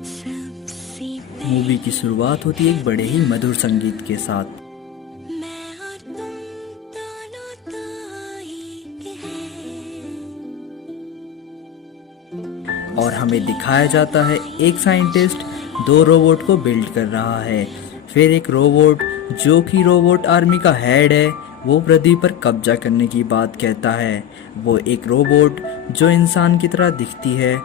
Movie की शुरुआत होती है एक बड़े ही मधुर संगीत के साथ। और हमें दिखाया जाता है एक साइंटिस्ट दो रोबोट को बिल्ड कर रहा है। फिर एक रोबोट जो कि रोबोट आर्मी का हेड है, वो पृथ्वी पर कब्जा करने की बात कहता है। वो एक रोबोट जो इंसान की तरह दिखती है,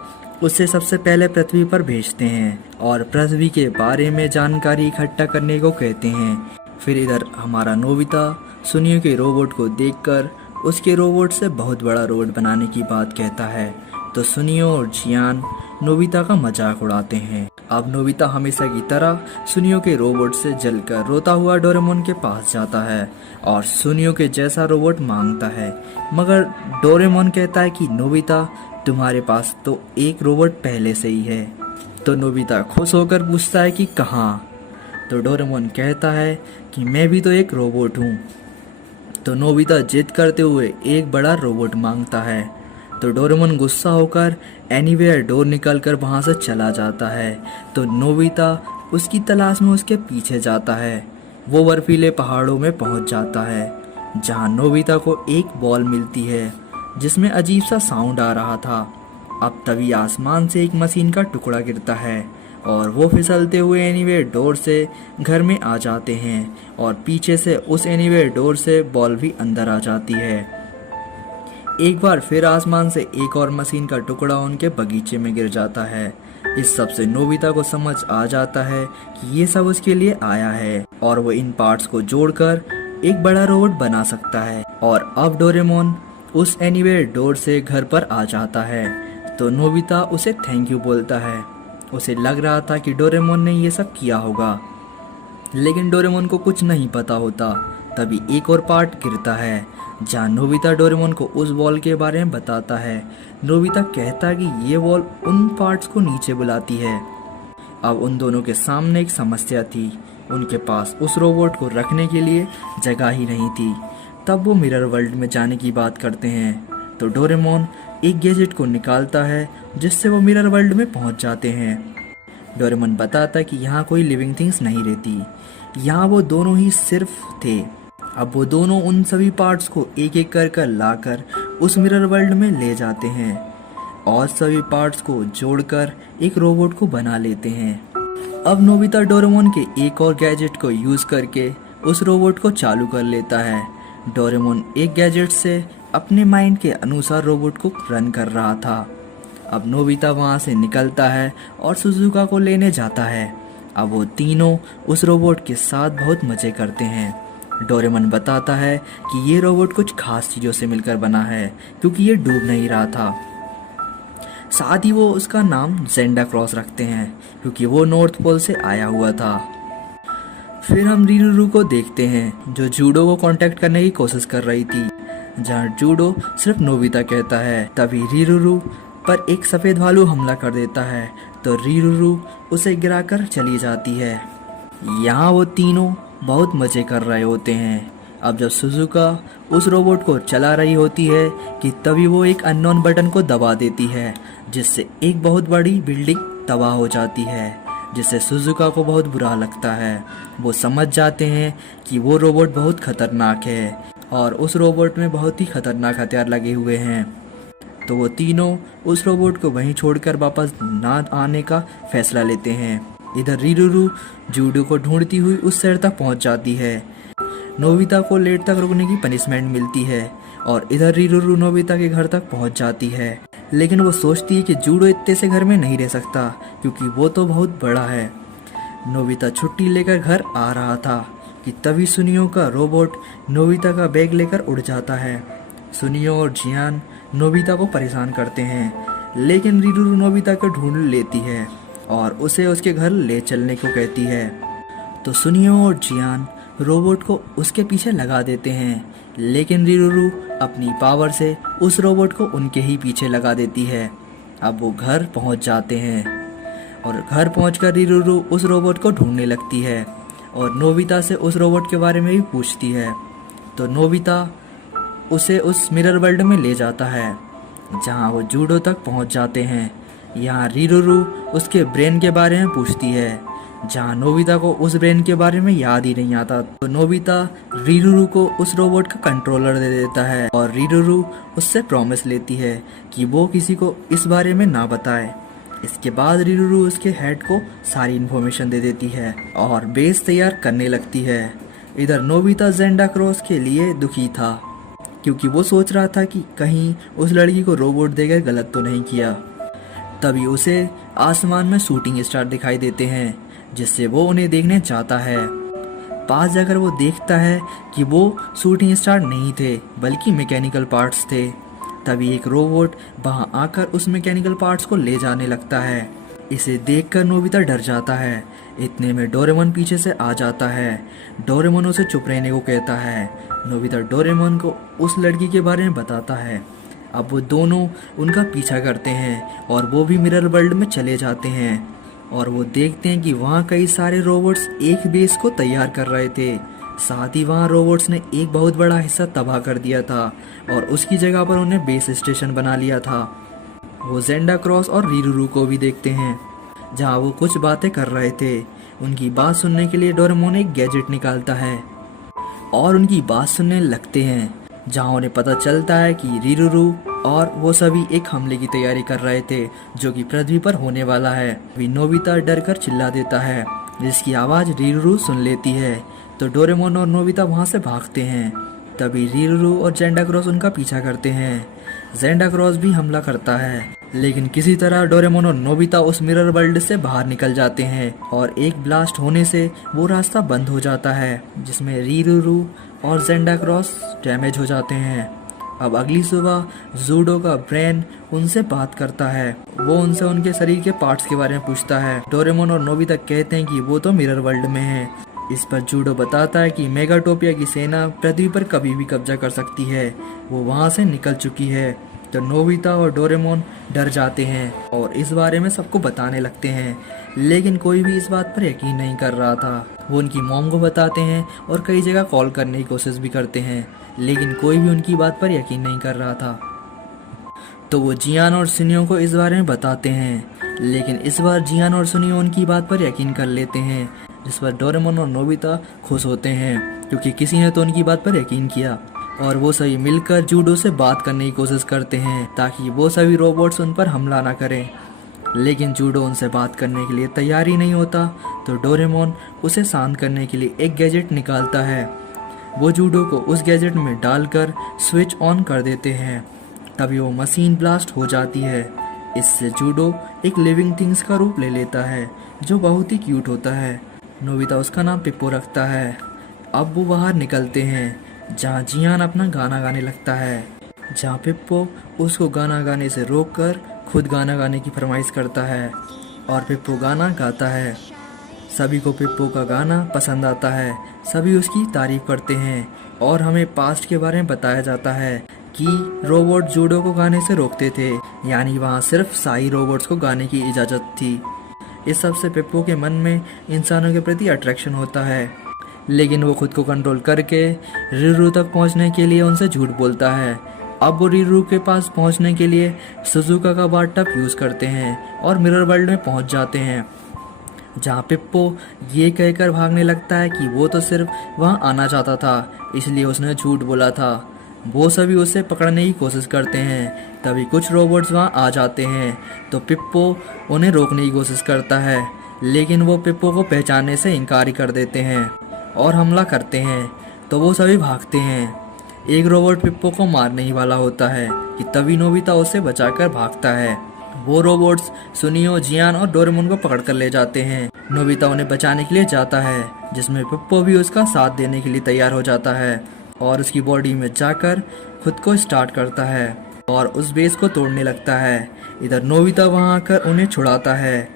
उसे सबसे पहले पृथ्वी पर भेजते हैं और पृथ्वी के बारे में जानकारी इकट्ठा करने को कहते हैं। फिर इधर हमारा नोबिता सुनियो के रोबोट को देखकर उसके रोबोट से बहुत बड़ा रोबोट बनाने की बात कहता है। तो सुनियो और जियान नोबिता का मजाक उड़ाते हैं। अब नोबिता हमेशा की तरह सुनियो के रोबोट से जलकर रोता हुआ डोरेमोन के पास जाता है और सुनियो के जैसा रोबोट मांगता है, मगर डोरेमोन कहता है कि नोबिता तुम्हारे पास तो एक रोबोट पहले से ही है। तो नोबिता खुश होकर पूछता है कि कहाँ। तो डोरेमोन कहता है कि मैं भी तो एक रोबोट हूँ। तो नोबिता जिद करते हुए एक बड़ा रोबोट मांगता है। तो डोरेमोन गुस्सा होकर एनीवेयर डोर निकलकर वहां से चला जाता है। तो नोबिता उसकी तलाश में उसके पीछे जाता है। वो बर्फीले पहाड़ों में पहुंच जाता है जहां नोबिता को एक बॉल मिलती है जिसमें अजीब सा साउंड आ रहा था। अब तभी आसमान से एक मशीन का टुकड़ा गिरता है और वो फिसलते हुए एनीवेयर डोर से घर में आ जाते हैं और पीछे से उस एनीवेयर डोर से बॉल भी अंदर आ जाती है। एक बार फिर आसमान से एक और मशीन का टुकड़ा उनके बगीचे में गिर जाता है। इस सब से नोबिता को समझ आ जाता है कि ये सब उसके लिए आया है और वो इन पार्ट्स को जोड़कर एक बड़ा रोबोट बना सकता है। और अब डोरेमोन उस एनीवेयर डोर से घर पर आ जाता है। तो नोबिता उसे थैंक यू बोलता है। उसे लग रहा था कि डोरेमोन ने ये सब किया होगा, लेकिन डोरेमोन को कुछ नहीं पता होता। तभी एक और पार्ट गिरता है जहाँ नोबिता डोरेमोन को उस वॉल के बारे में बताता है। नोबिता कहता है कि ये वॉल उन पार्ट्स को नीचे बुलाती है। अब उन दोनों के सामने एक समस्या थी, उनके पास उस रोबोट को रखने के लिए जगह ही नहीं थी। तब वो मिरर वर्ल्ड में जाने की बात करते हैं। तो डोरेमोन एक गैजेट को निकालता है जिससे वो मिरर वर्ल्ड में पहुंच जाते हैं। डोरेमोन बताता है कि यहाँ कोई लिविंग थिंग्स नहीं रहती, यहाँ वो दोनों ही सिर्फ थे। अब वो दोनों उन सभी पार्ट्स को एक एक कर लाकर उस मिरर वर्ल्ड में ले जाते हैं और सभी पार्ट्स को जोड़कर एक रोबोट को बना लेते हैं। अब नोबिता डोरेमोन के एक और गैजेट को यूज करके उस रोबोट को चालू कर लेता है। डोरेमोन एक गैजेट से अपने माइंड के अनुसार रोबोट को रन कर रहा था। अब नोबिता वहां से निकलता है और सुजुका को लेने जाता है। अब वो तीनों उस रोबोट के साथ बहुत मजे करते हैं। डोरेमोन बताता है कि ये रोबोट कुछ खास चीज़ों से मिलकर बना है क्योंकि ये डूब नहीं रहा था। साथ ही वो उसका नाम ज़ेंडा क्रॉस रखते हैं क्योंकि वो नॉर्थ पोल से आया हुआ था। फिर हम रीरुरू को देखते हैं जो जूडो को कांटेक्ट करने की कोशिश कर रही थी, जहाँ जूडो सिर्फ नोबिता कहता है। तभी रीरुरू पर एक सफ़ेद भालू हमला कर देता है तो रीरुरू उसे गिराकर चली जाती है। यहाँ वो तीनों बहुत मजे कर रहे होते हैं। अब जब सुजुका उस रोबोट को चला रही होती है कि तभी वो एक अननोन बटन को दबा देती है जिससे एक बहुत बड़ी बिल्डिंग तबाह हो जाती है, जिससे सुजुका को बहुत बुरा लगता है। वो समझ जाते हैं कि वो रोबोट बहुत खतरनाक है और उस रोबोट में बहुत ही खतरनाक हथियार लगे हुए हैं। तो वो तीनों उस रोबोट को वहीं छोड़कर वापस ना आने का फैसला लेते हैं। इधर रीरुरू जूडो को ढूंढती हुई उस शहर तक पहुंच जाती है। नोबिता को लेट तक रुकने की पनिशमेंट मिलती है और इधर रीरुरू नोबिता के घर तक पहुंच जाती है, लेकिन वो सोचती है कि जूडो इतने से घर में नहीं रह सकता क्योंकि वो तो बहुत बड़ा है। नोबिता छुट्टी लेकर घर आ रहा था कि तभी सुनियो का रोबोट नोबिता का बैग लेकर उड़ जाता है। सुनियो और जियान नोबिता को परेशान करते हैं, लेकिन रीरुरू नोबिता को ढूंढ लेती है और उसे उसके घर ले चलने को कहती है। तो सुनियो और जियान रोबोट को उसके पीछे लगा देते हैं, लेकिन रीरुरू अपनी पावर से उस रोबोट को उनके ही पीछे लगा देती है। अब वो घर पहुंच जाते हैं और घर पहुंचकर रीरुरू उस रोबोट को ढूंढने लगती है और नोबिता से उस रोबोट के बारे में भी पूछती है। तो नोबिता उसे उस मिरर वर्ल्ड में ले जाता है जहां वो जूडो तक पहुंच जाते हैं। यहाँ रीरूरू उसके ब्रेन के बारे में पूछती है, जहाँ नोबिता को उस ब्रेन के बारे में याद ही नहीं आता। तो नोबिता रीरूरू को उस रोबोट का कंट्रोलर दे देता है और रीरूरू उससे प्रॉमिस लेती है कि वो किसी को इस बारे में ना बताए। इसके बाद रीरूरू उसके हेड को सारी इन्फॉर्मेशन दे देती है और बेस तैयार करने लगती है। इधर नोबिता ज़ेंडा क्रॉस के लिए दुखी था, क्योंकि वो सोच रहा था कि कहीं उस लड़की को रोबोट देकर गलत तो नहीं किया। तभी उसे आसमान में शूटिंग स्टार दिखाई देते हैं, जिससे वो उन्हें देखने चाहता है। पास जाकर वो देखता है कि वो शूटिंग स्टार नहीं थे, बल्कि मैकेनिकल पार्ट्स थे। तभी एक रोबोट वहां आकर उस मैकेनिकल पार्ट्स को ले जाने लगता है। इसे देखकर नोबिता डर जाता है। इतने में डोरेमोन पीछे से आ जाता है। डोरेमोन उसे चुप रहने को कहता है। नोबिता डोरेमोन को उस लड़की के बारे में बताता है। अब वो दोनों उनका पीछा करते हैं और वो भी मिरर वर्ल्ड में चले जाते हैं और वो देखते हैं कि वहाँ कई सारे रोबोट्स एक बेस को तैयार कर रहे थे। साथ ही वहाँ रोबोट्स ने एक बहुत बड़ा हिस्सा तबाह कर दिया था और उसकी जगह पर उन्हें बेस स्टेशन बना लिया था। वो ज़ेंडा क्रॉस और रीरूरू को भी देखते हैं, जहाँ वो कुछ बातें कर रहे थे। उनकी बात सुनने के लिए डोरेमोन एक गैजेट निकालता है और उनकी बात सुनने लगते हैं, जहाँ उन्हें पता चलता है कि रीरूरू और वो सभी एक हमले की तैयारी कर रहे थे, जो कि पृथ्वी पर होने वाला है। अभी नोबिता डर कर चिल्ला देता है, जिसकी आवाज़ रीरूरू सुन लेती है। तो डोरेमोन और नोबिता वहाँ से भागते हैं। तभी रीरूरू और ज़ेंडा क्रॉस उनका पीछा करते हैं। ज़ेंडा क्रॉस भी हमला करता है, लेकिन किसी तरह डोरेमोन और नोबिता उस मिरर वर्ल्ड से बाहर निकल जाते हैं और एक ब्लास्ट होने से वो रास्ता बंद हो जाता है, जिसमें रीरूरू और ज़ेंडा क्रॉस डैमेज हो जाते हैं। अब अगली सुबह जूडो का ब्रेन उनसे बात करता है। वो उनसे उनके शरीर के पार्ट्स के बारे में पूछता है। डोरेमोन और नोबिता कहते हैं कि वो तो मिरर वर्ल्ड में है। इस पर जूडो बताता है कि मेगाटोपिया की सेना पृथ्वी पर कभी भी कब्जा कर सकती है, वो वहाँ से निकल चुकी है। तो नोबिता और डोरेमोन डर जाते हैं और इस बारे में सबको बताने लगते हैं, लेकिन कोई भी इस बात पर यकीन नहीं कर रहा था। वो उनकी मॉम को बताते हैं और कई जगह कॉल करने की कोशिश भी करते हैं, लेकिन कोई भी उनकी बात पर यकीन नहीं कर रहा था। तो वो जियान और सुनियो को इस बारे में बताते हैं, लेकिन इस बार जियान और सुनियो उनकी बात पर यकीन कर लेते हैं, जिस पर डोरेमोन और नोबिता खुश होते हैं, क्योंकि किसी ने तो उनकी बात पर यकीन किया। और वो सभी मिलकर जूडो से बात करने की कोशिश करते हैं, ताकि वो सभी रोबोट्स उन पर हमला ना करें। लेकिन जूडो उनसे बात करने के लिए तैयार ही नहीं होता। तो डोरेमोन उसे शांत करने के लिए एक गैजेट निकालता है। वो जूडो को उस गैजेट में डालकर स्विच ऑन कर देते हैं। तभी वो मशीन ब्लास्ट हो जाती है। इससे जूडो एक लिविंग थिंग्स का रूप ले लेता है, जो बहुत ही क्यूट होता है। नोबिता उसका नाम पिप्पो रखता है। अब वो बाहर निकलते हैं, जहाँ जियान अपना गाना गाने लगता है, जहाँ पिप्पो उसको गाना गाने से रोककर खुद गाना गाने की फरमाइश करता है और पिप्पो गाना गाता है। सभी को पिप्पो का गाना पसंद आता है। सभी उसकी तारीफ करते हैं और हमें पास्ट के बारे में बताया जाता है कि रोबोट जूडो को गाने से रोकते थे, यानी वहाँ सिर्फ साई रोबोट्स को गाने की इजाज़त थी। इस सब से पिप्पो के मन में इंसानों के प्रति अट्रैक्शन होता है, लेकिन वो खुद को कंट्रोल करके रीरूरू तक पहुंचने के लिए उनसे झूठ बोलता है। अब वो रीरूरू के पास पहुंचने के लिए सुजुका का बाथटब यूज़ करते हैं और मिरर वर्ल्ड में पहुंच जाते हैं, जहाँ पिप्पो ये कहकर भागने लगता है कि वो तो सिर्फ वहाँ आना चाहता था, इसलिए उसने झूठ बोला था। वो सभी उसे पकड़ने की कोशिश करते हैं। तभी कुछ रोबोट्स वहाँ आ जाते हैं, तो पिप्पो उन्हें रोकने की कोशिश करता है, लेकिन वो पिप्पो को पहचानने से इनकार कर देते हैं और हमला करते हैं। तो वो सभी भागते हैं। एक रोबोट पिप्पो को मारने ही वाला होता है कि तभी नोबिता उसे बचाकर भागता है। वो रोबोट्स सुनियो, जियान और डोरेमोन को पकड़ कर ले जाते हैं। नोबिता उन्हें बचाने के लिए जाता है, जिसमें पिप्पो भी उसका साथ देने के लिए तैयार हो जाता है और उसकी बॉडी में जाकर खुद को स्टार्ट करता है और उस बेस को तोड़ने लगता है। इधर नोबिता वहाँ आकर उन्हें छुड़ाता है।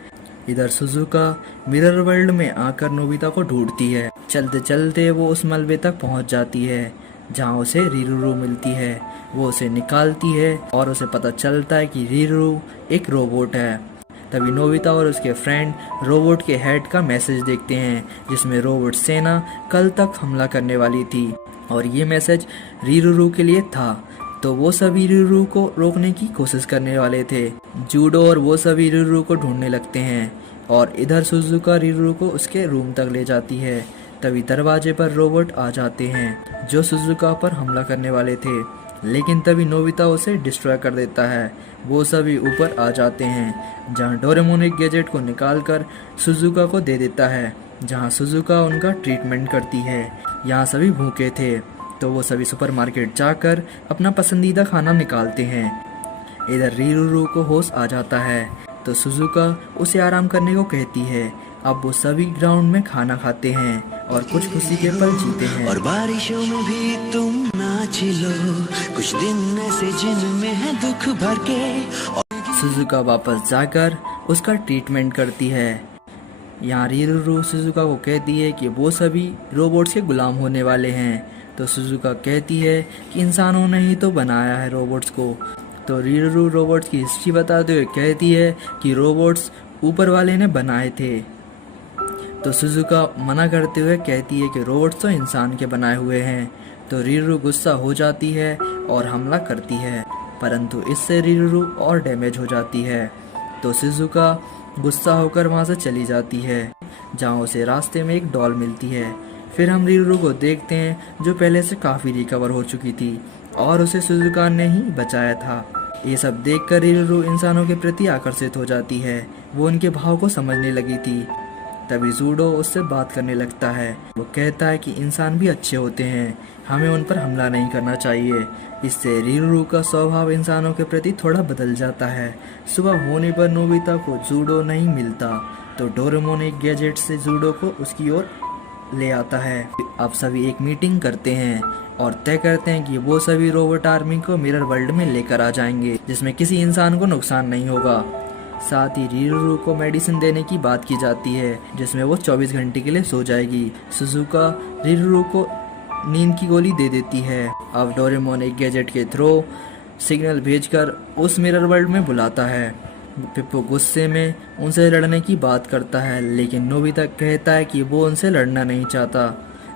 इधर सुजुका मिरर वर्ल्ड में आकर नोबिता को ढूंढती है। चलते चलते वो उस मलबे तक पहुँच जाती है, जहाँ उसे रीरूरू मिलती है। वो उसे निकालती है और उसे पता चलता है कि रीरूरू एक रोबोट है। तभी नोबिता और उसके फ्रेंड रोबोट के हेड का मैसेज देखते हैं, जिसमें रोबोट सेना कल तक हमला करने वाली थी और ये मैसेज रीरूरू के लिए था तो वो सभी रिरू को रोकने की कोशिश करने वाले थे। जूडो और वो सभी रिरू को ढूंढने लगते हैं और इधर सुजुका रिरू को उसके रूम तक ले जाती है। तभी दरवाजे पर रोबोट आ जाते हैं जो सुजुका पर हमला करने वाले थे, लेकिन तभी नोबिता उसे डिस्ट्रॉय कर देता है। वो सभी ऊपर आ जाते हैं जहां डोरेमोन एक गैजेट को निकालकर सुजुका को दे देता है, जहां सुजुका उनका ट्रीटमेंट करती है। यहाँ सभी भूखे थे तो वो सभी सुपरमार्केट जाकर अपना पसंदीदा खाना निकालते हैं। इधर रिरू को होश आ जाता है तो सुजुका उसे आराम करने को कहती है। अब वो सभी ग्राउंड में खाना खाते हैं और कुछ खुशी के पल जीते हैं। और बारिशों में भी तुम नाच लो, कुछ दिन ऐसे जिनमें है दुख भर के। सुजुका वापस जाकर उसका ट्रीटमेंट करती है। यहाँ रिरू सुजुका को कहती है कि वो सभी रोबोट्स के गुलाम होने वाले हैं। तो सुजुका कहती है कि इंसानों ने ही तो बनाया है रोबोट्स को। तो रिरू रोबोट्स की हिस्ट्री बताते हुए कहती है कि रोबोट्स ऊपर वाले ने बनाए थे। तो सुजुका मना करते हुए कहती है कि रोबोट्स तो इंसान के बनाए हुए हैं। तो रिरू गुस्सा हो जाती है और हमला करती है, परंतु इससे रिरू और डैमेज हो जाती है। तो सुजुका गुस्सा होकर वहां से चली जाती है, जहां उसे रास्ते में एक डॉल मिलती है। फिर हम रिरू को देखते हैं जो पहले से काफी रिकवर हो चुकी थी और उसे सुजुका ने ही बचाया था। ये सब देखकर रिरू इंसानों के प्रति आकर्षित हो जाती है। वो उनके भाव को समझने लगी थी। तभी जूडो उससे बात करने लगता है। वो कहता है कि इंसान भी अच्छे होते हैं, हमें उन पर हमला नहीं करना चाहिए। इससे रिरू का स्वभाव इंसानों के प्रति थोड़ा बदल जाता है। सुबह होने पर नोबिता को जूडो नहीं मिलता तो डोरेमोन एक गैजेट से जूडो को उसकी ओर ले आता है। अब सभी एक मीटिंग करते हैं और तय करते हैं कि वो सभी रोबोट आर्मी को मिरर वर्ल्ड में लेकर आ जाएंगे, जिसमें किसी इंसान को नुकसान नहीं होगा। साथ ही रिरू को मेडिसिन देने की बात की जाती है, जिसमें वो 24 घंटे के लिए सो जाएगी। सुजुका रिरू को नींद की गोली दे देती है। अब डोरेमोन एक गैजेट के थ्रू सिग्नल भेजकर उस मिरर वर्ल्ड में बुलाता है। पिप्पो गुस्से में उनसे लड़ने की बात करता है, लेकिन नोबिता कहता है कि वो उनसे लड़ना नहीं चाहता,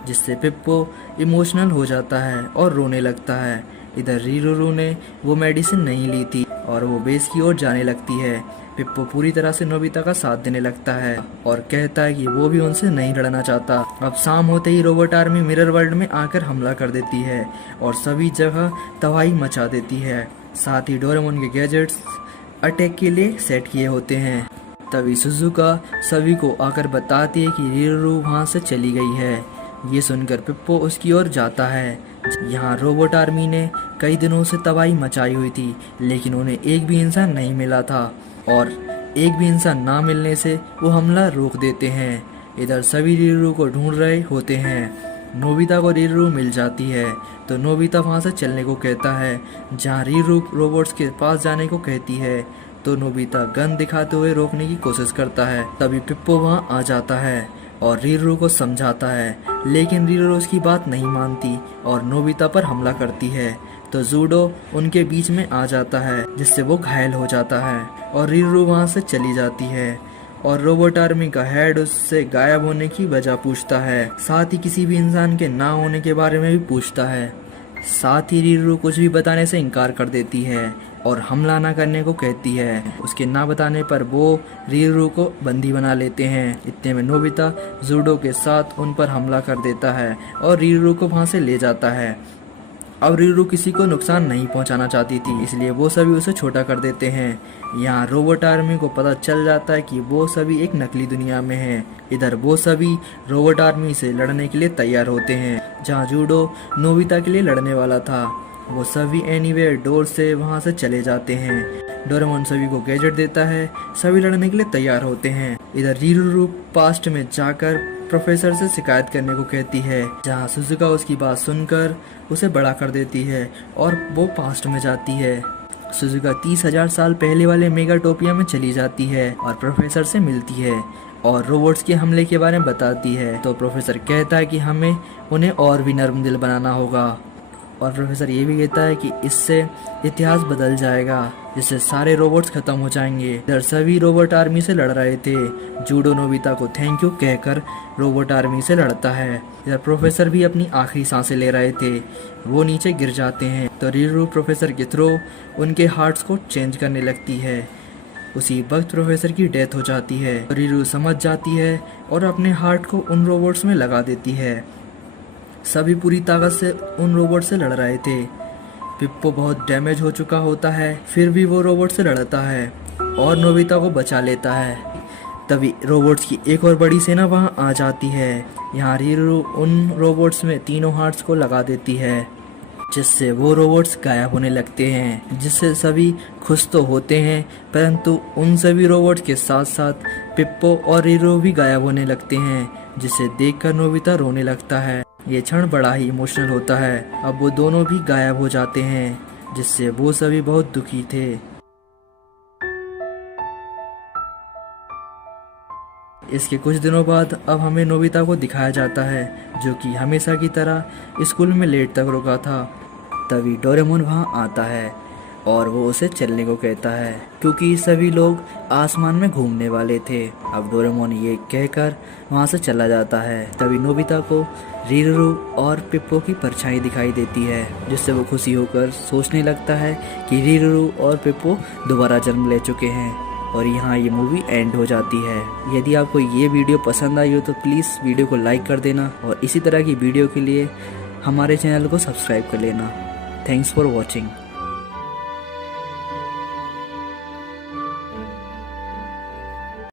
जिससे पिप्पो इमोशनल हो जाता है और रोने लगता है। इधर रिरू ने वो मेडिसिन नहीं ली थी और वो बेस की ओर जाने लगती है। पिप्पो पूरी तरह से नोबिता का साथ देने लगता है और कहता है कि वो भी उनसे नहीं लड़ना चाहता। अब शाम होते ही रोबोट आर्मी मिरर वर्ल्ड में आकर हमला कर देती है और सभी जगह तबाही मचा देती है। साथ ही डोरेमोन के गैजेट्स अटैक के लिए सेट किए होते हैं। तभी सुजुका सभी को आकर बताती है कि रिरू वहां से चली गई है। ये सुनकर पिप्पो उसकी ओर जाता है। यहाँ रोबोट आर्मी ने कई दिनों से तबाही मचाई हुई थी, लेकिन उन्हें एक भी इंसान नहीं मिला था और एक भी इंसान ना मिलने से वो हमला रोक देते हैं। इधर सभी रिरू को ढूंढ रहे होते हैं। नोबिता को रिरू मिल जाती है तो नोबिता वहां से चलने को कहता है, जहाँ रिरू रोबोट्स के पास जाने को कहती है तो नोबिता गन दिखाते हुए रोकने की कोशिश करता है। तभी पिप्पो वहां आ जाता है और रिरू को समझाता है, लेकिन रिरू उसकी बात नहीं मानती और नोबिता पर हमला करती है। तो जूडो उनके बीच में आ जाता है, जिससे वो घायल हो जाता है और रिरू वहां से चली जाती है और रोबोट आर्मी का हेड उससे गायब होने की वजह पूछता है। साथ ही किसी भी इंसान के ना होने के बारे में भी पूछता है। साथ ही रिरू कुछ भी बताने से इनकार कर देती है और हमला ना करने को कहती है। उसके ना बताने पर वो रिरू को बंदी बना लेते हैं। इतने में नोबिता जूडो के साथ उन पर हमला कर देता है और रिरू को वहां से ले जाता है। अब रिरू किसी को नुकसान नहीं पहुंचाना चाहती थी, इसलिए वो सभी उसे छोटा कर देते हैं। यहाँ रोबोट आर्मी को पता चल जाता है कि वो सभी एक नकली दुनिया में हैं। इधर वो सभी रोबोट आर्मी से लड़ने के लिए तैयार होते हैं, जहाँ जूडो नोबिता के लिए लड़ने वाला था। वो सभी एनीवेयर डोर से वहां से चले जाते हैं। डोरेमोन सभी को गैजेट देता है, सभी लड़ने के लिए तैयार होते हैं। इधर रिरू पास्ट में जाकर प्रोफेसर से शिकायत करने को कहती है, जहां सुजुका उसकी बात सुनकर उसे बड़ा कर देती है और वो पास्ट में जाती है। सुजुका 30,000 साल पहले वाले मेगाटोपिया में चली जाती है और प्रोफेसर से मिलती है और रोबोट्स के हमले के बारे में बताती है। तो प्रोफेसर कहता है कि हमें उन्हें और भी नर्म दिल बनाना होगा और प्रोफेसर ये भी कहता है कि इससे इतिहास बदल जाएगा, जिससे सारे रोबोट्स खत्म हो जाएंगे। इधर सभी रोबोट आर्मी से लड़ रहे थे। जूडो नोबिता को थैंक यू कहकर रोबोट आर्मी से लड़ता है। इधर प्रोफेसर भी अपनी आखिरी सांसें ले रहे थे, वो नीचे गिर जाते हैं। तो रीरू प्रोफेसर के थ्रू उनके हार्ट्स को चेंज करने लगती है। उसी वक्त प्रोफेसर की डेथ हो जाती है। रीरू समझ जाती है और अपने हार्ट को उन रोबोट्स में लगा देती है। सभी पूरी ताकत से उन रोबोट से लड़ रहे थे। पिप्पो बहुत डैमेज हो चुका होता है, फिर भी वो रोबोट से लड़ता है और नोबिता को बचा लेता है। तभी रोबोट्स की एक और बड़ी सेना वहाँ आ जाती है। यहाँ रीरू उन रोबोट्स में तीनों हार्ट्स को लगा देती है, जिससे वो रोबोट्स गायब होने लगते हैं, जिससे सभी खुश तो होते हैं, परंतु उन सभी रोबोट्स के साथ साथ पिप्पो और रीरू भी गायब होने लगते हैं, जिसे देखकर नोबिता रोने लगता है। ये क्षण बड़ा ही इमोशनल होता है। अब वो दोनों भी गायब हो जाते हैं, जिससे वो सभी बहुत दुखी थे। इसके कुछ दिनों बाद अब हमें नोबिता को दिखाया जाता है, जो कि हमेशा की तरह स्कूल में लेट तक रुका था। तभी डोरेमोन वहाँ आता है और वो उसे चलने को कहता है, क्योंकि सभी लोग आसमान में घूमने वाले थे। अब डोरेमोन ये कहकर वहाँ से चला जाता है। तभी नोबिता को रीरू और पिप्पो की परछाई दिखाई देती है, जिससे वो खुशी होकर सोचने लगता है कि रीरू और पिप्पो दोबारा जन्म ले चुके हैं। और यहाँ ये मूवी एंड हो जाती है। यदि आपको ये वीडियो पसंद आई हो तो प्लीज़ वीडियो को लाइक कर देना और इसी तरह की वीडियो के लिए हमारे चैनल को सब्सक्राइब कर लेना। Thanks for watching.